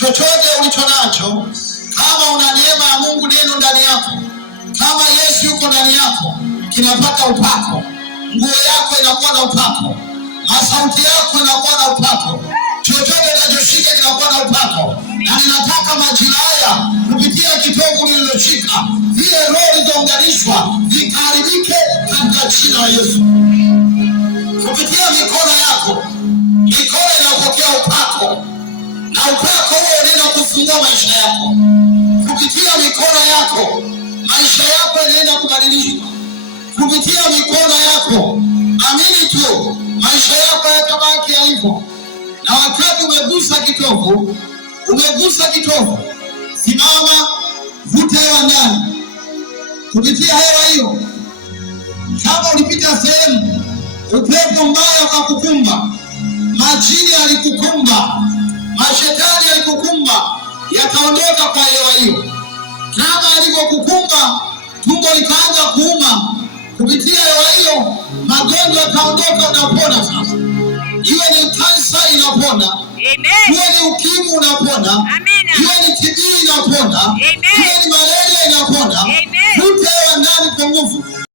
chochote ulicho nacho, kama una neema ya Mungu, neno ndani yako, kama Yesu yuko ndani yako, kinapata upako. Nguo yako inakuwa na upako, masauti yako inakuwa na upako, chochote unachoshika kinakuwa na upako. Na ninataka majira haya kupitia kitovu lililoshika, vile roho zilizounganishwa vikaharibike katika jina la Yesu. Kupitia mikono yako, mikono inapokea upako, na upako huo unaenda kufungua maisha yako. Kupitia mikono yako, maisha yako yanaenda kubadilishwa. Kupitia mikono yako, amini tu, maisha yako yatabaki yalivyo. Na wakati umegusa kitovu, simama, vuta hewa ndani. Kupitia hewa hiyo, kama ulipita sehemu upepo mbaya ukakukumba, majini alikukumba, mashetani alikukumba, yataondoka kwa hewa hiyo. Kama alivyokukumba, tumbo likaanza kuuma, kupitia hewa hiyo magonjwa yataondoka, unapona sasa. Iwe ni kansa inapona, iwe ni ukimwi unapona, iwe ni TB inapona, iwe ni malaria inapona. Vuta hewa ndani kwa nguvu.